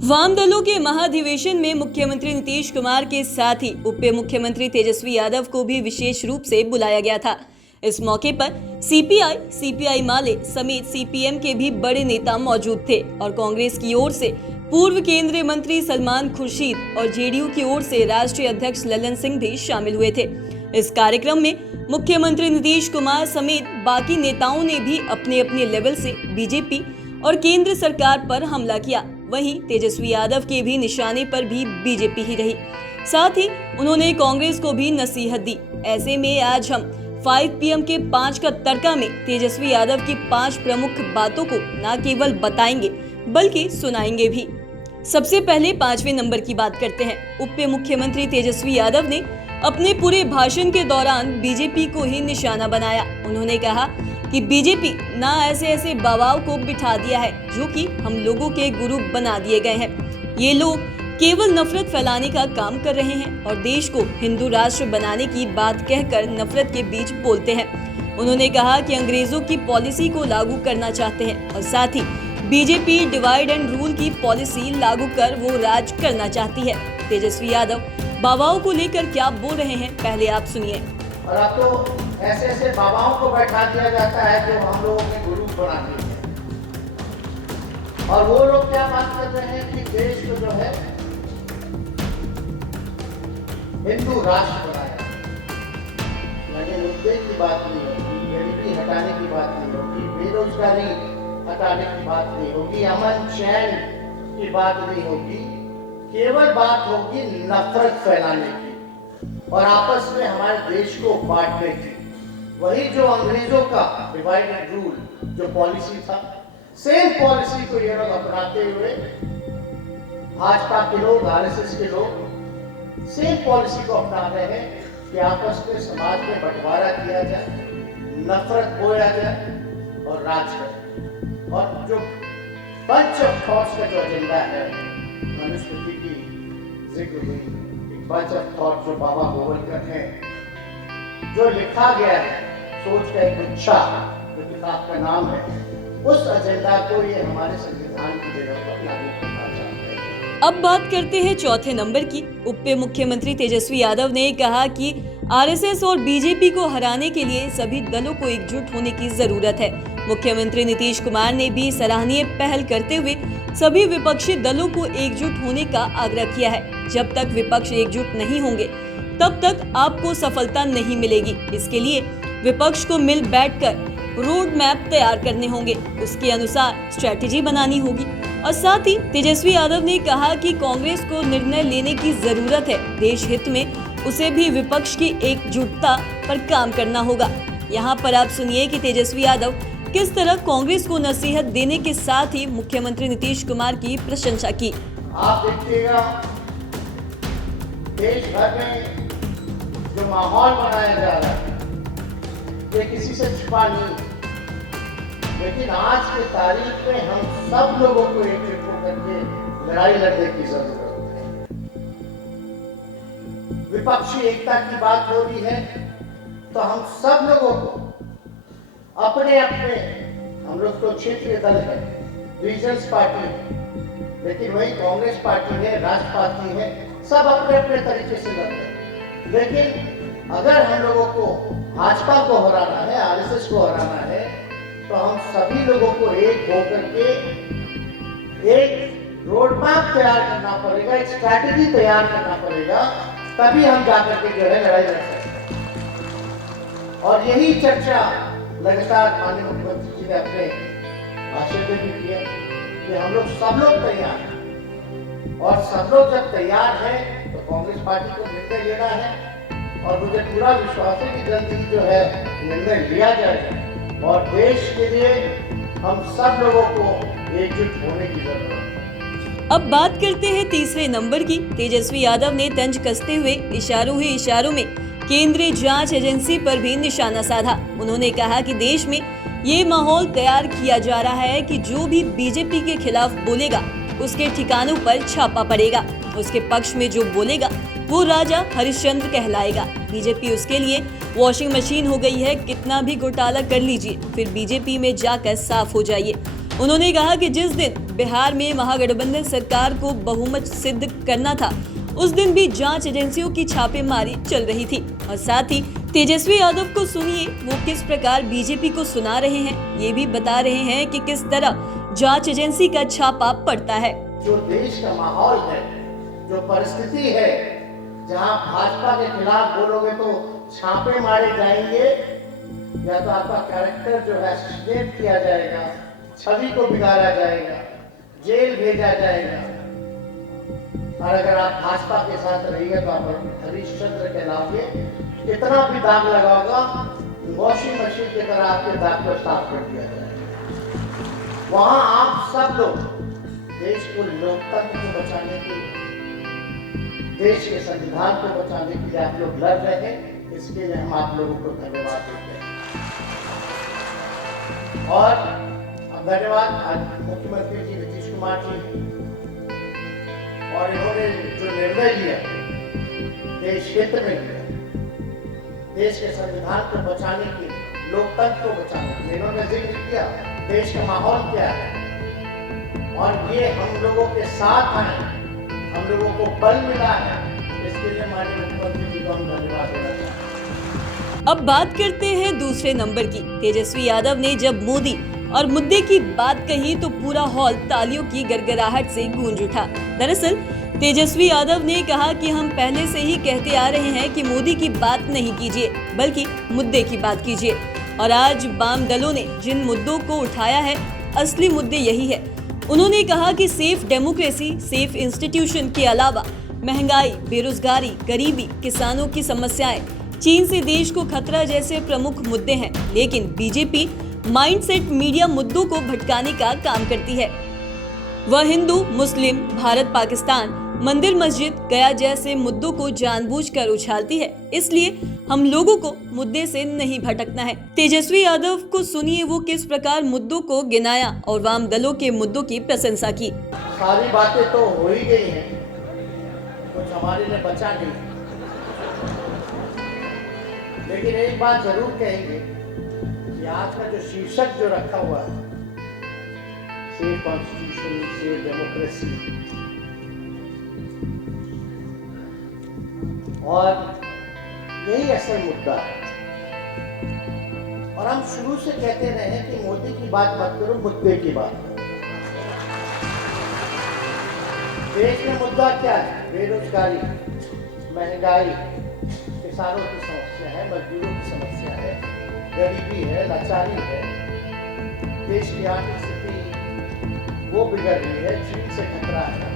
वाम दलों के महाधिवेशन में मुख्यमंत्री नीतीश कुमार के साथ ही उप मुख्यमंत्री तेजस्वी यादव को भी विशेष रूप से बुलाया गया था। इस मौके पर सीपीआई माले समेत सीपीएम के भी बड़े नेता मौजूद थे और कांग्रेस की ओर से पूर्व केंद्रीय मंत्री सलमान खुर्शीद और जेडीयू की ओर से राष्ट्रीय अध्यक्ष ललन सिंह भी शामिल हुए थे। इस कार्यक्रम में मुख्यमंत्री नीतीश कुमार समेत बाकी नेताओं ने भी अपने अपने लेवल से बीजेपी और केंद्र सरकार पर हमला किया। वहीं तेजस्वी यादव के भी निशाने पर भी बीजेपी ही रही। साथ ही उन्होंने कांग्रेस को भी नसीहत दी। ऐसे में आज हम 5 PM के 5 का तड़का में तेजस्वी यादव की 5 प्रमुख बातों को न केवल बताएंगे बल्कि सुनाएंगे भी। सबसे पहले 5वें नंबर की बात करते हैं। उप मुख्यमंत्री तेजस्वी यादव ने अपने पूरे भाषण के दौरान बीजेपी को ही निशाना बनाया। उन्होंने कहा कि बीजेपी ना ऐसे बाबाओं को बिठा दिया है जो कि हम लोगों के गुरु बना दिए गए हैं। ये लोग केवल नफरत फैलाने का काम कर रहे हैं और देश को हिंदू राष्ट्र बनाने की बात कहकर नफरत के बीज बोलते हैं। उन्होंने कहा कि अंग्रेजों की पॉलिसी को लागू करना चाहते हैं और साथ ही बीजेपी डिवाइड एंड रूल की पॉलिसी लागू कर वो राज करना चाहती है। तेजस्वी यादव बाबाओं को लेकर क्या बोल रहे हैं, पहले आप सुनिए। और अब तो ऐसे बाबाओं को बैठा दिया जाता है जो हम लोगों के गुरु बना दिए हैं। और वो लोग क्या बात कर रहे हैं कि देश को जो है हिंदू राष्ट्र बनाया। यानी मुद्दे की बात नहीं होगी, गरीबी हटाने की बात नहीं होगी, बेरोजगारी हटाने की बात नहीं होगी, अमन चैन की बात नहीं होगी, केवल बात होगी नफरत फैलाने की और आपस में हमारे देश को बांटने की। वही जो अंग्रेजों का डिवाइड एंड रूल जो पॉलिसी था, सेम पॉलिसी को ये लोग अपनाते हुए भाजपा के लोग, आरएसएस के लोग सेम पॉलिसी को अपना रहे हैं कि आपस में समाज में बंटवारा किया जाए, नफरत बोया जाए और राज करें। और जो बंच ऑफ थॉट्स का जो एजेंडा है, मनुस्मृति की जिक्र हुई, बंच ऑफ थॉट जो बाबा गोवलकर हैं, जो लिखा गया है सोच का एक गुच्छा, जो किताब का नाम है, उस एजेंडा को ये हमारे संविधान की जगह पर लागू करना चाहते हैं। अब बात करते हैं चौथे नंबर की। उप मुख्यमंत्री तेजस्वी यादव ने कहा कि आरएसएस और बीजेपी को हराने के लिए सभी दलों को एकजुट होने की जरूरत है। मुख्यमंत्री नीतीश कुमार ने भी सराहनीय पहल करते हुए सभी विपक्षी दलों को एकजुट होने का आग्रह किया है। जब तक विपक्ष एकजुट नहीं होंगे तब तक आपको सफलता नहीं मिलेगी। इसके लिए विपक्ष को मिल बैठकर रोड मैप तैयार करने होंगे, उसके अनुसार स्ट्रेटेजी बनानी होगी। और साथ ही तेजस्वी यादव ने कहा कि कांग्रेस को निर्णय लेने की जरूरत है। देश हित में उसे भी विपक्ष की एकजुटता पर काम करना होगा। यहाँ पर आप सुनिए कि तेजस्वी यादव किस तरह कांग्रेस को नसीहत देने के साथ ही मुख्यमंत्री नीतीश कुमार की प्रशंसा की। आप देखिएगा देश भर में जो माहौल बनाया जा रहा है ये किसी से छिपा नहीं, लेकिन आज के तारीख में हम सब लोगों को एकजुट होकर के लड़ाई लड़ने की जरूरत है। विपक्षी एकता की बात हो रही है तो हम सब लोगों को अपने अपने, हम लोग तो क्षेत्रीय दल है, रीजनल पार्टी है, लेकिन वही कांग्रेस पार्टी है, राष्ट्र पार्टी है, सब अपने अपने तरीके से लड़ते हैं। लेकिन अगर हम लोगों को भाजपा को हराना है, आरएसएस को हराना है, तो हम सभी लोगों को एक होकर के एक रोड मैप तैयार करना पड़ेगा, एक स्ट्रैटेजी तैयार करना पड़ेगा, तभी हम जाकर के जो है लड़ाई लड़ सकते हैं। और यही चर्चा लगातार माननीय मुख्यमंत्री जी ने अपने भाषण में भी किया कि हम लोग सब लोग तैयार हैं और सब लोग जब तैयार हैं तो कांग्रेस पार्टी को निर्णय लेना है। और मुझे पूरा विश्वास है कि जल्द ही जो है निर्णय लिया जाएगा और देश के लिए हम सब लोगों को एकजुट होने की जरूरत है। अब बात करते हैं तीसरे नंबर की। तेजस्वी यादव ने तंज कसते हुए इशारों ही इशारों में केंद्रीय जांच एजेंसी पर भी निशाना साधा। उन्होंने कहा कि देश में ये माहौल तैयार किया जा रहा है कि जो भी बीजेपी के खिलाफ बोलेगा उसके ठिकानों पर छापा पड़ेगा, उसके पक्ष में जो बोलेगा वो राजा हरिश्चंद्र कहलाएगा। बीजेपी उसके लिए वॉशिंग मशीन हो गई है, कितना भी घोटाला कर लीजिए फिर बीजेपी में जाकर साफ हो जाइए। उन्होंने कहा कि जिस दिन बिहार में महागठबंधन सरकार को बहुमत सिद्ध करना था, उस दिन भी जांच एजेंसियों की छापेमारी चल रही थी। और साथ ही तेजस्वी यादव को सुनिए वो किस प्रकार बीजेपी को सुना रहे हैं, ये भी बता रहे हैं कि किस तरह जांच एजेंसी का छापा पड़ता है। जो देश का माहौल है, जो परिस्थिति है, जहां भाजपा के खिलाफ बोलोगे तो छापे मारे जाएंगे, या तो आपका कैरेक्टर जो है स्टेट किया जाएगा, छवि को बिगाड़ा जाएगा, जेल भेजा जाएगा। और अगर आप भाजपा के साथ रहिए तो आप हरिश्चंद्र कहलाओगे। कितना भी दाग लगाओगा, वॉशिंग मशीन की तरह आपके दाग को साफ कर दिया जाएगा। वहां आप सब लोग देश को लोकतंत्र को बचाने के लिए, देश के संविधान को बचाने के लिए आप लोग लड़ रहे हैं। इसके लिए हम आप लोगों को धन्यवाद देते हैं। और धन्यवाद मुख्यमंत्री जी नीतीश कुमार जी, और इन्होंने जो निर्णय लिया देश हित में लिया, देश के संविधान को बचाने के लिए, लोकतंत्र को बचाने के लिए, इन्होंने जिक्र किया देश का माहौल क्या है, और ये हम लोगों के साथ हैं, हम लोगों को बल मिला है। इसके लिए माननीय मुख्यमंत्री जी को हम धन्यवाद देना चाहते हैं। अब बात करते हैं दूसरे नंबर की। तेजस्वी यादव ने जब मोदी और मुद्दे की बात कही तो पूरा हॉल तालियों की गड़गड़ाहट से गूंज उठा। दरअसल तेजस्वी यादव ने कहा कि हम पहले से ही कहते आ रहे हैं कि मोदी की बात नहीं कीजिए, बल्कि मुद्दे की बात कीजिए। और आज वाम दलों ने जिन मुद्दों को उठाया है, असली मुद्दे यही है। उन्होंने कहा कि सेफ डेमोक्रेसी, सेफ इंस्टीट्यूशन के अलावा महंगाई, बेरोजगारी, गरीबी, किसानों की समस्याएं, चीन से देश को खतरा जैसे प्रमुख मुद्दे हैं। लेकिन बीजेपी माइंडसेट मीडिया मुद्दों को भटकाने का काम करती है। वह हिंदू, मुस्लिम, भारत पाकिस्तान, मंदिर मस्जिद, गया जैसे मुद्दों को जानबूझकर उछालती है। इसलिए हम लोगों को मुद्दे से नहीं भटकना है। तेजस्वी यादव को सुनिए वो किस प्रकार मुद्दों को गिनाया और वाम दलों के मुद्दों की प्रशंसा की। सारी बातें तो हो ही गई हैं, कुछ हमारे लिए बचा नहीं, लेकिन एक बात जरूर कहेंगे कि आज का जो शीर्षक जो रखा हुआ है, सेफ कॉन्स्टिट्यूशन, सेफ डेमोक्रेसी, और यही असल मुद्दा है। और हम शुरू से कहते रहे हैं कि मोदी की बात मत करो, मुद्दे की बात करो। देश में मुद्दा क्या है? बेरोजगारी, महंगाई, किसानों की समस्या है, मजदूरों की समस्या है, गरीबी है, लाचारी है, देश की आर्थिक स्थिति वो बिगड़ रही है, चीन से खतरा है।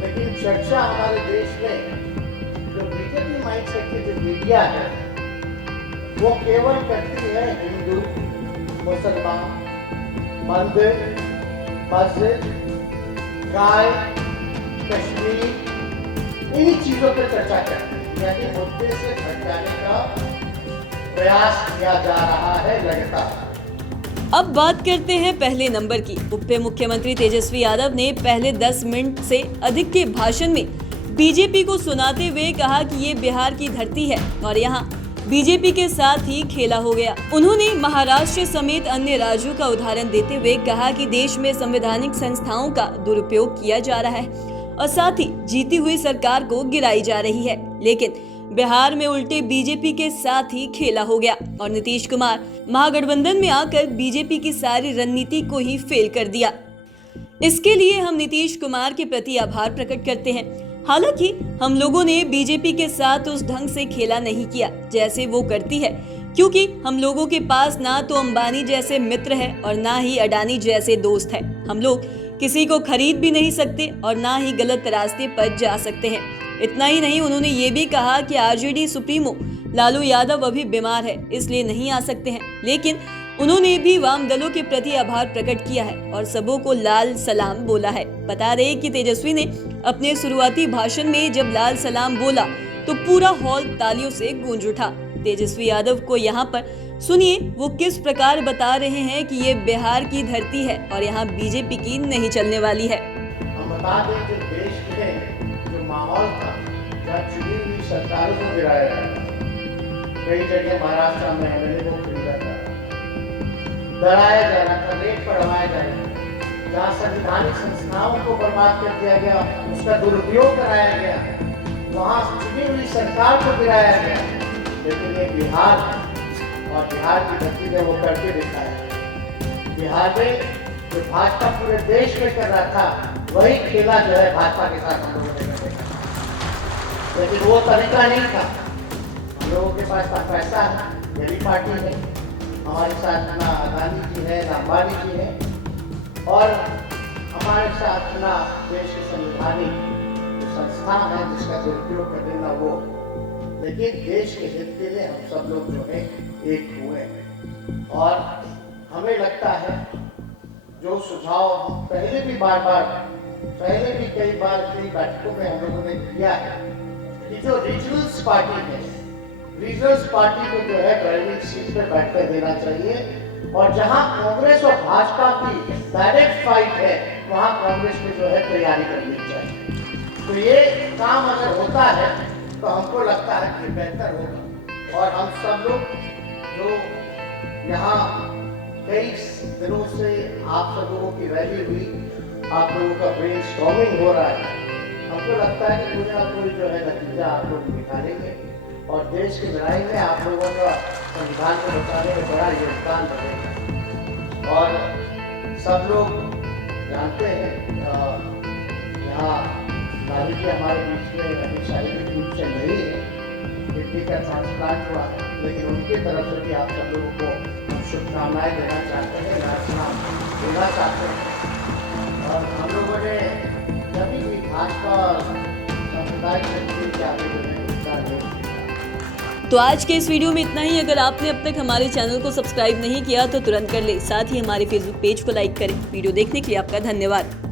लेकिन चर्चा हमारे देश में जो बीजेपी माइंडसेट की जो मीडिया है, वो केवल करती है हिंदू, मुसलमान, मंदिर, मस्जिद, गाय, कश्मीर, इन्हीं चीजों पर चर्चा करती है, यानी मुद्दे से भटकाने का प्रयास किया जा रहा है लगातार। अब बात करते हैं पहले नंबर की। उप मुख्यमंत्री तेजस्वी यादव ने पहले 10 मिनट से अधिक के भाषण में बीजेपी को सुनाते हुए कहा कि ये बिहार की धरती है और यहाँ बीजेपी के साथ ही खेला हो गया। उन्होंने महाराष्ट्र समेत अन्य राज्यों का उदाहरण देते हुए कहा कि देश में संवैधानिक संस्थाओं का दुरुपयोग किया जा रहा है और साथ ही जीती हुई सरकार को गिराई जा रही है। लेकिन बिहार में उल्टे बीजेपी के साथ ही खेला हो गया और नीतीश कुमार महागठबंधन में आकर बीजेपी की सारी रणनीति को ही फेल कर दिया। इसके लिए हम नीतीश कुमार के प्रति आभार प्रकट करते हैं। हालांकि हम लोगों ने बीजेपी के साथ उस ढंग से खेला नहीं किया जैसे वो करती है, क्योंकि हम लोगों के पास ना तो अंबानी जैसे मित्र है और ना ही अडानी जैसे दोस्त है। हम लोग किसी को खरीद भी नहीं सकते और ना ही गलत रास्ते पर जा सकते हैं। इतना ही नहीं, उन्होंने ये भी कहा कि आरजेडी सुप्रीमो लालू यादव अभी बीमार है, इसलिए नहीं आ सकते हैं। लेकिन उन्होंने भी वाम दलों के प्रति आभार प्रकट किया है और सबों को लाल सलाम बोला है। बता रहे कि तेजस्वी ने अपने शुरुआती भाषण में जब लाल सलाम बोला तो पूरा हॉल तालियों से गूंज उठा। तेजस्वी यादव को यहाँ पर सुनिए वो किस प्रकार बता रहे हैं कि ये बिहार की धरती है और यहाँ बीजेपी की नहीं चलने वाली है। हम बता दें कि देश में जो माहौल था, जब चुनी हुई सरकारों को गिराया गया, कई जगह महाराष्ट्र में हमने वो खरीदा था, डराया जा रहा था, रेप पढ़वाया जा रहा था, जहाँ संवैधानिक संस्थाओं को बर्बाद कर दिया गया, उसका दुरुपयोग कराया गया, वहाँ चुनी हुई सरकार को गिराया गया। लेकिन ये बिहार है और बिहार की धरती ने वो करके दिखाया। बिहार में जो भाजपा पूरे देश में कर रहा था, वही खेला जो है भाजपा के साथ हम लोगों ने कर देखा। लेकिन वो तरीका नहीं था। हम लोगों के पास ना पैसा है, यही पार्टी है, हमारे साथ ना अदानी जी है, ना अंबानी जी है, और हमारे साथ ना देश के संवैधानिक संस्था है जिसका दुरुपयोग कर देना वो। लेकिन देश के हित के लिए हम सब लोग जो है एक हुए हैं, और हमें लगता है जो सुझाव हम पहले भी कई बार कई बैठकों में हम लोगों ने किया है कि जो रीजनल्स पार्टी है, रीजनल्स पार्टी को जो है ड्राइविंग सीट पे बैठने देना चाहिए, और जहां कांग्रेस और भाजपा की डायरेक्ट फाइट है वहां कांग्रेस में जो है तैयारी करनी चाहिए। तो ये काम अगर होता है तो हमको लगता है कि बेहतर होगा। और हम सब लोग जो यहाँ कई दिनों से आप सब लोगों की रैली हुई, आप लोगों का ब्रेन स्टॉर्मिंग हो रहा है, हमको लगता है कि कोई ना कोई जो है नतीजा आप लोग निकालेंगे, और देश की लड़ाई में आप लोगों का संविधान को बचाने में बड़ा योगदान रहेगा। और सब लोग जानते हैं यहाँ लालू जी हमारे बीच में अभी शारीरिक रूप से नहीं है, किडनी का ट्रांसप्लांट हुआ है, लेकिन उनकी तरफ से भी आप सब लोगों को हम शुभकामनाएं देना चाहते हैं, राजनाम देना चाहते हैं। और हम लोगों ने जब भी भाजपा सांप्रदायिक शक्ति के आगे जो है उसका नहीं। तो आज के इस वीडियो में इतना ही। अगर आपने अब तक हमारे चैनल को सब्सक्राइब नहीं किया तो तुरंत कर ले। साथ ही हमारे फेसबुक पेज को लाइक करें। वीडियो देखने के लिए आपका धन्यवाद।